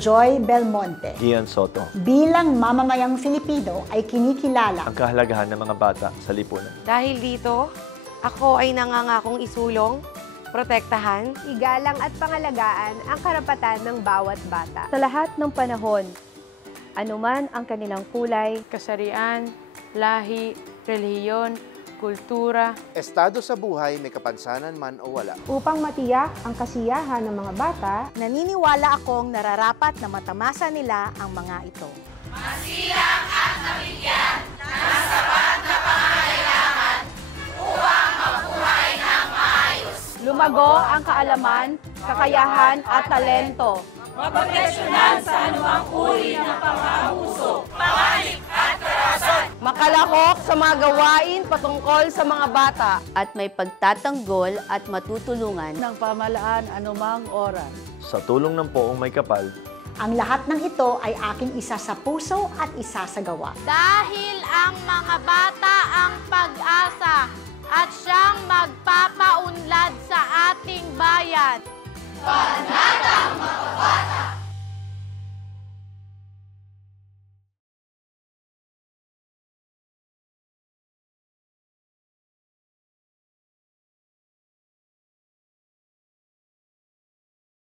Joy Belmonte. Ian Soto. Bilang mamamayang Filipino ay kinikilala Ang kahalagahan ng mga bata sa lipunan. Dahil dito, ako ay nangangakong isulong, protektahan, Igalang at pangalagaan ang karapatan ng bawat bata. Sa lahat ng panahon, anuman ang kanilang kulay, kasarian, lahi, relihiyon, kultura, Estado sa buhay, may kapansanan man o wala. Upang matiyak ang kasiyahan ng mga bata, naniniwala akong nararapat na matamasa nila ang mga ito. lumago ang kaalaman, kakayahan at talento. makalahok sa mga gawain patungkol sa mga bata, At may pagtatanggol at matutulungan ng pamahalaan anumang oras. Sa tulong ng poong may kapal, Ang lahat ng ito ay aking isa sa puso at isa sa gawa. Dahil ang mga bata ang pag-asa at siyang magpapaunlad sa ating bayan.